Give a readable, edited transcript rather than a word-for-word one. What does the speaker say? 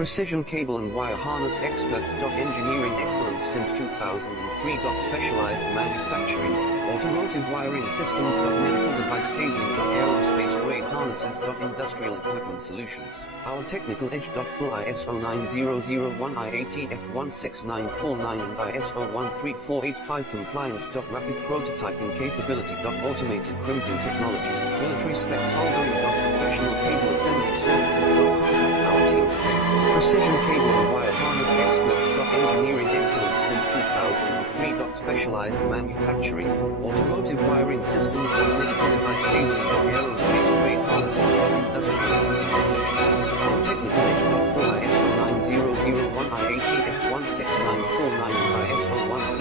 Precision cable and wire harness experts. Engineering excellence since 2003. Specialized manufacturing, automotive wiring systems. Medical device cabling. Aerospace grade harnesses. Industrial equipment solutions. Our technical edge. Full ISO 9001, IATF 16949 and ISO 13485 compliance. Rapid prototyping capability. Automated crimping technology, military spec soldering. Professional cable assembly services. Contact our team today. Precision cable and wire harness experts. Engineering excellence since 2003. Specialized manufacturing, automotive